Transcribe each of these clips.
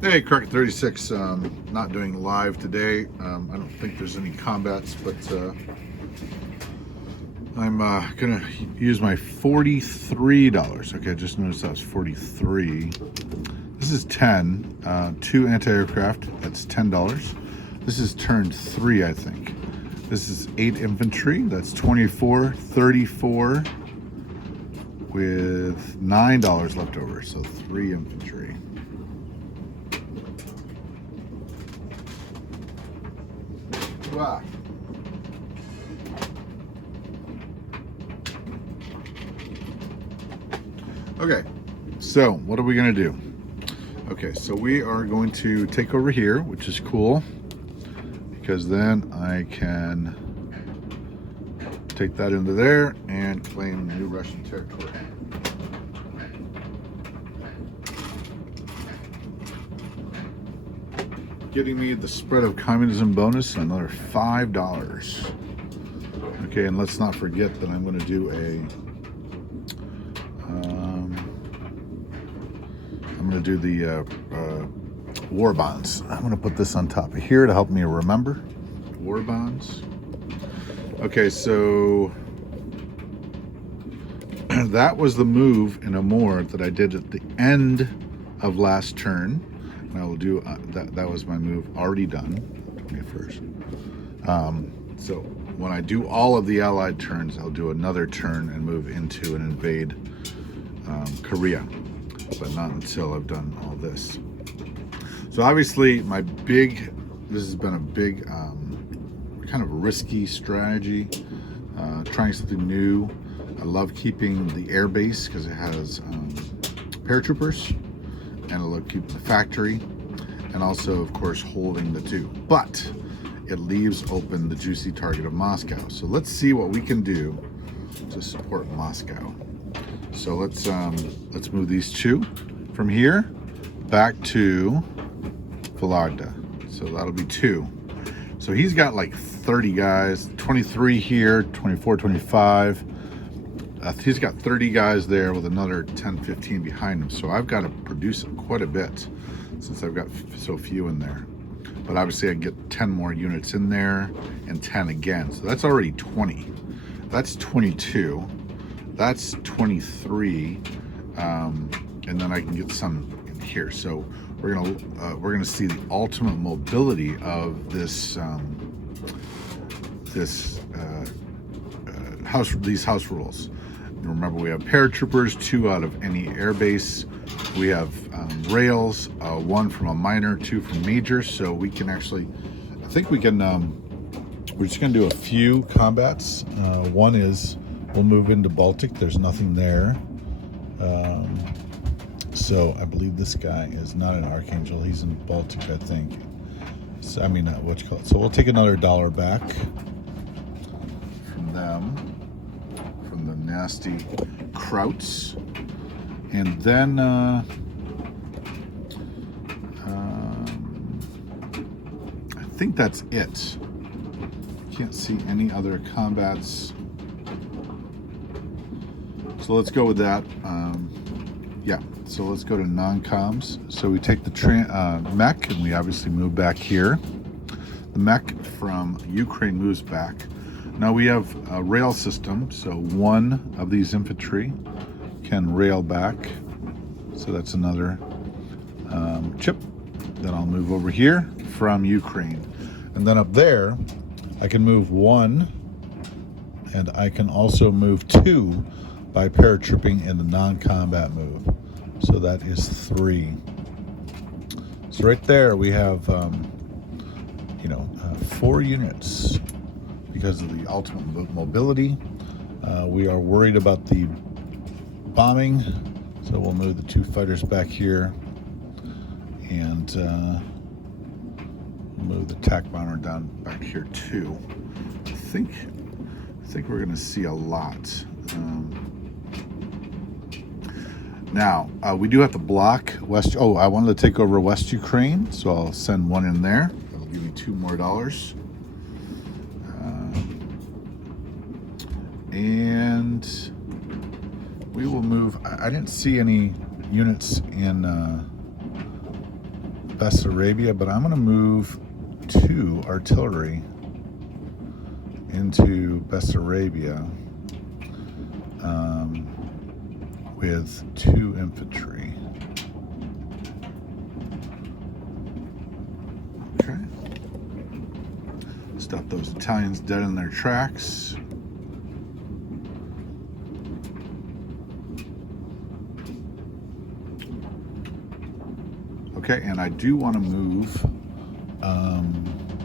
Hey, Crockett 36. Not doing live today. I don't think there's any combats, but I'm gonna use my $43. Okay, I just noticed that was 43. This is 10. Two anti-aircraft. That's $10. This is turn 3, I think. This is 8 infantry. That's 24, 34, with $9 left over. So 3 infantry. Wow. Okay, so what are we gonna do? Okay, so we are going to take over here, which is cool, because then I can take that into there and claim new Russian territory. Getting me the spread of communism bonus, another $5. Okay, and let's not forget that I'm going to do I'm going to do the war bonds. I'm going to put this on top of here to help me remember. War bonds. Okay, so that was the move in Amur that I did at the end of last turn. And I will do that was my move already done. 21st. So when I do all of the allied turns, I'll do another turn and move into and invade Korea, but not until I've done all this. So obviously this has been a big kind of risky strategy, trying something new. I love keeping the air base because it has paratroopers, and I love keeping the factory, and also of course holding the 2, but it leaves open the juicy target of Moscow. So let's see what we can do to support Moscow. So let's move these 2 from here back to Vologda. So that'll be 2. So he's got like 30 guys, 23 here, 24, 25. He's got 30 guys there with another 10, 15 behind him. So I've got to produce quite a bit since I've got so few in there. But obviously I get 10 more units in there and 10 again. So that's already 20. That's 22. That's 23. And then I can get some in here. So we're gonna see the ultimate mobility of this these house rules. And remember, we have paratroopers, 2 out of any air base. We have rails, 1 from a minor, 2 from major. So we can actually, I think we can. We're just gonna do a few combats. One is we'll move into Baltic. There's nothing there. So I believe this guy is not an Archangel. He's in Baltic, I think. So, I mean, what you call it. So we'll take another $1 back from them, from the nasty Krauts. And then I think that's it. Can't see any other combats. So let's go with that. Yeah, so let's go to non-coms. So we take the mech, and we obviously move back here. The mech from Ukraine moves back. Now we have a rail system, so 1 of these infantry can rail back. So that's another chip. Then I'll move over here from Ukraine. And then up there, I can move 1, and I can also move 2 by paratrooping in the non-combat move. So that is 3. So right there we have 4 units because of the ultimate mobility. We are worried about the bombing, so we'll move the 2 fighters back here and move the TAC bomber down back here too. I think we're going to see a lot. Now, we do have to block West. Oh, I wanted to take over West Ukraine, so I'll send 1 in there. That'll give me $2 more. And we will move. I didn't see any units in Bessarabia, but I'm going to move 2 artillery into Bessarabia with 2 infantry. Okay. Stop those Italians dead in their tracks. Okay, and I do want to move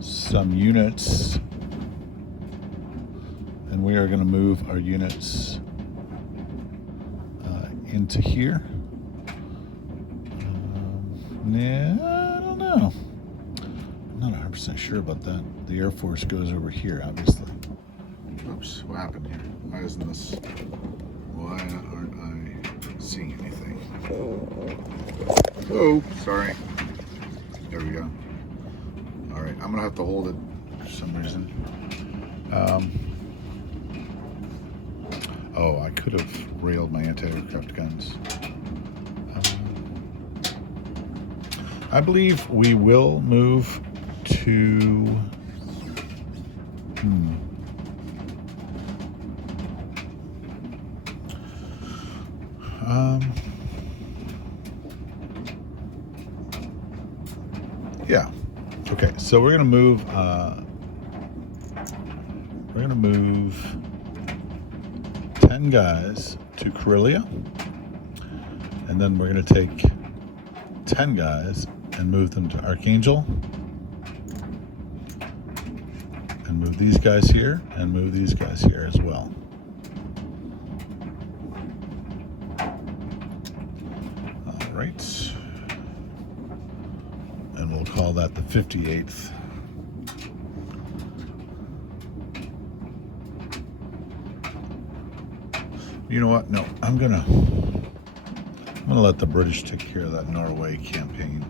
some units, and we are going to move our units into here. Yeah, I don't know. I'm not 100% sure about that. The Air Force goes over here, obviously. Oops, what happened here? Why isn't this? Why aren't I seeing anything? Oh, sorry. There we go. All right, I'm gonna have to hold it for some reason. Oh, I could have railed my anti-aircraft guns. I believe we will move to. Yeah. Okay, so we're gonna move. We're gonna move 10 guys to Karelia, and then we're gonna take 10 guys and move them to Archangel, and move these guys here, and move these guys here as well. All right. And we'll call that the 58th. You know what? No, I'm gonna let the British take care of that Norway campaign.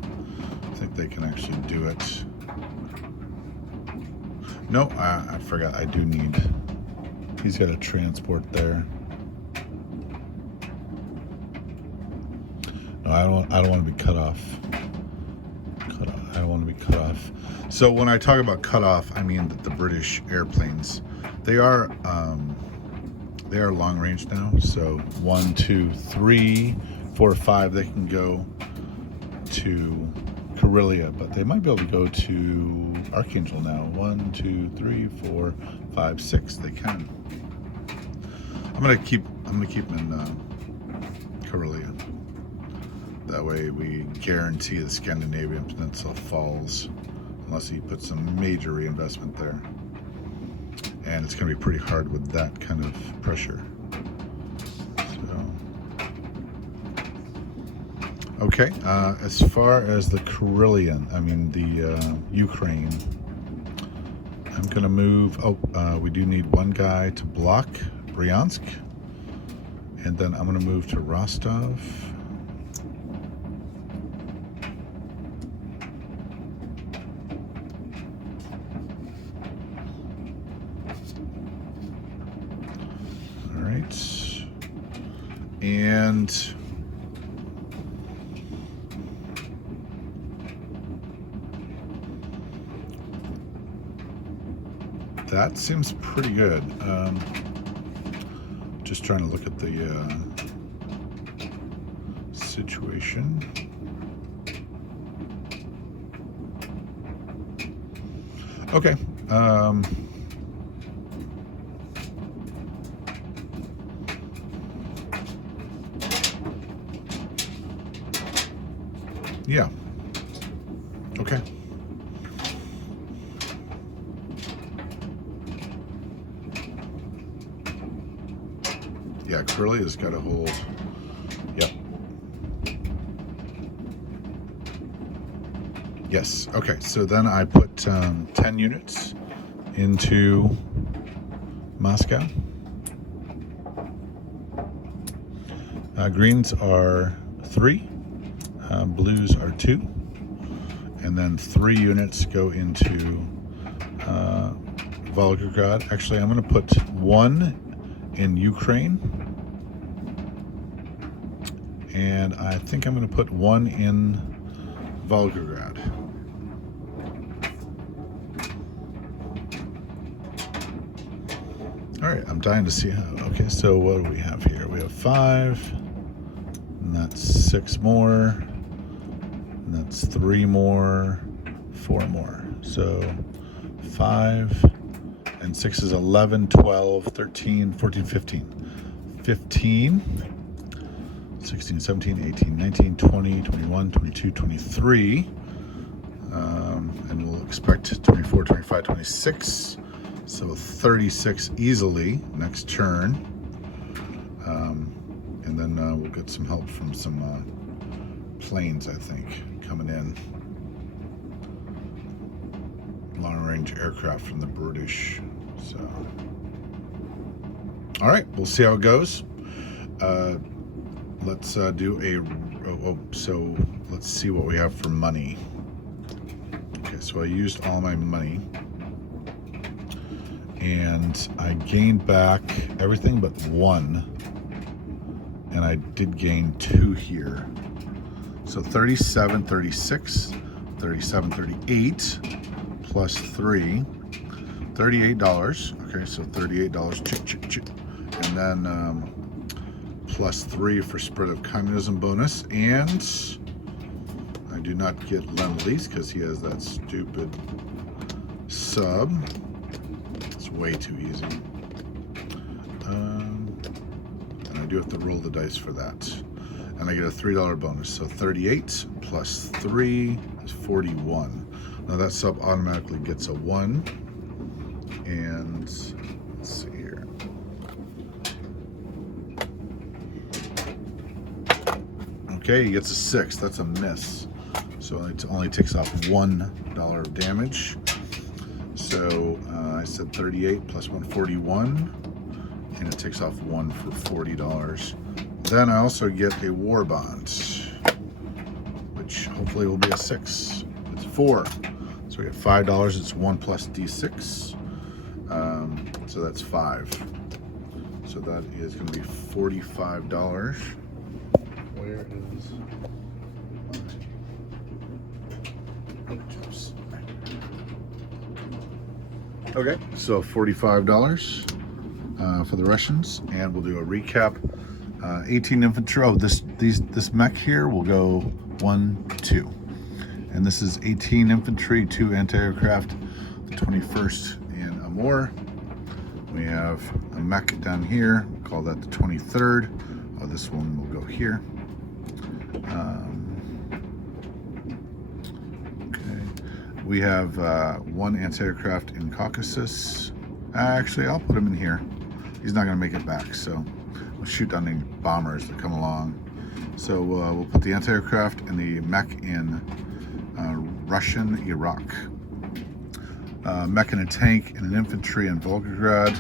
I think they can actually do it. No, I forgot. I do need. He's got a transport there. No, I don't want to be cut off. I don't want to be cut off. So when I talk about cut off, I mean that the British airplanes, they are long range now. So 1, 2, 3, 4, 5, they can go to Karelia, but they might be able to go to Archangel now. 1, 2, 3, 4, 5, 6. They can. I'm gonna keep them in Karelia. That way we guarantee the Scandinavian Peninsula falls, unless he puts some major reinvestment there. And it's going to be pretty hard with that kind of pressure. So, okay, as far as the Ukraine, I'm going to move. We do need 1 guy to block Bryansk, and then I'm going to move to Rostov. And that seems pretty good. Just trying to look at the situation. Okay. Yeah. Okay. Yeah, Karelia's got a hold. Yep. Yes. Okay. So then I put 10 units into Moscow. Greens are 3. Blues are 2, and then 3 units go into Volgograd. Actually, I'm going to put 1 in Ukraine, and I think I'm going to put 1 in Volgograd. All right, I'm dying to see how. Okay, so what do we have here? We have 5, and that's 6 more, and that's 3 more, 4 more. So 5 and 6 is 11, 12, 13, 14, 15. 15, 16, 17, 18, 19, 20, 21, 22, 23. And we'll expect 24, 25, 26. So 36 easily next turn. And then we'll get some help from some planes, I think, coming in. Long-range aircraft from the British. So, all right, we'll see how it goes. Let's do a. So let's see what we have for money. Okay, so I used all my money, and I gained back everything but 1, and I did gain 2 here. So 37, 36, 37, 38, plus 3, $38. Okay, so $38, and then plus 3 for Spread of Communism bonus, and I do not get Lend-Lease because he has that stupid sub. It's way too easy. And I do have to roll the dice for that. And I get a $3 bonus. So 38 plus 3 is 41. Now that sub automatically gets a 1. And let's see here. Okay, he gets a 6. That's a miss. So it only takes off $1 of damage. So I said 38 plus 141, and it takes off 1 for $40. Then I also get a war bond, which hopefully will be a 6. It's 4. So we get $5. It's 1 plus D6. So that's 5. So that is going to be $45. Where is okay, so $45 for the Russians, and we'll do a recap. 18 infantry. Oh, this mech here will go 1, 2, and this is 18 infantry, 2 anti-aircraft, the 21st in Amur. We have a mech down here. We'll call that the 23rd. Oh, this one will go here. We have 1 anti-aircraft in Caucasus. Actually, I'll put him in here. He's not going to make it back, so we'll shoot down any bombers that come along. So we'll put the anti-aircraft and the mech in Russian Iraq. Mech and a tank and an infantry in Volgograd.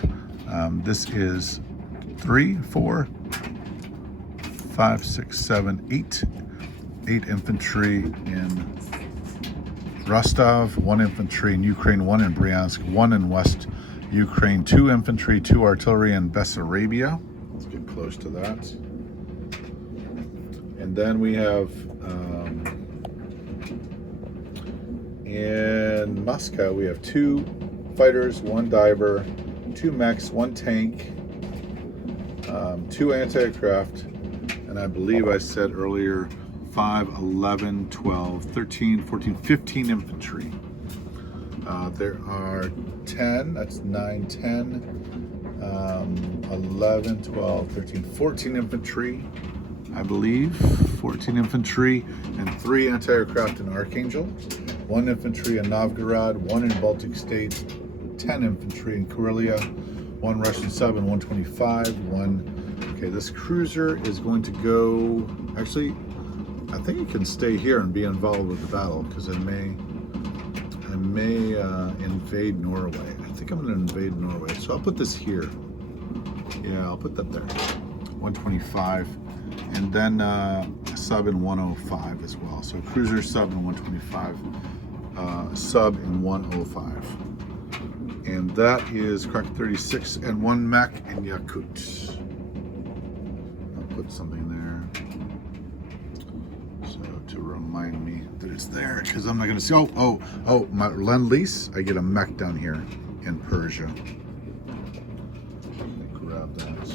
This is 3, 4, 5, 6, 7, 8. 8 infantry in Rostov, 1 infantry in Ukraine, 1 in Bryansk, 1 in West Ukraine, 2 infantry, 2 artillery in Bessarabia. Let's get close to that. And then we have in Moscow, we have 2 fighters, 1 diver, 2 mechs, 1 tank, 2 anti-aircraft, and I believe I said earlier 5, 11, 12, 13, 14, 15 infantry. There are 10, that's 9, 10, 11, 12, 13, 14 infantry, I believe. 14 infantry and 3 anti-aircraft in Archangel, 1 infantry in Novgorod, 1 in Baltic States, 10 infantry in Karelia, 1 Russian sub in 125, 1. Okay, this cruiser is going to go, actually, I think it can stay here and be involved with the battle because I may invade Norway. I think I'm going to invade Norway, so I'll put this here. Yeah, I'll put that there. 125, and then sub in 105 as well. So cruiser sub in 125, sub in 105, and that is Kraken 36 and 1 mech in Yakut. I'll put something there. To remind me that it's there because I'm not going to see. Oh, my Lend-Lease. I get a mech down here in Persia. Let me grab that.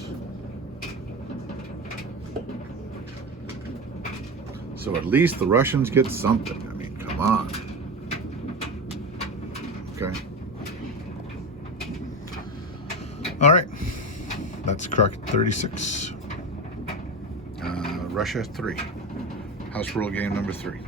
So at least the Russians get something. I mean, come on. Okay. All right. That's Crockett 36. Russia 3. House rule game number 3.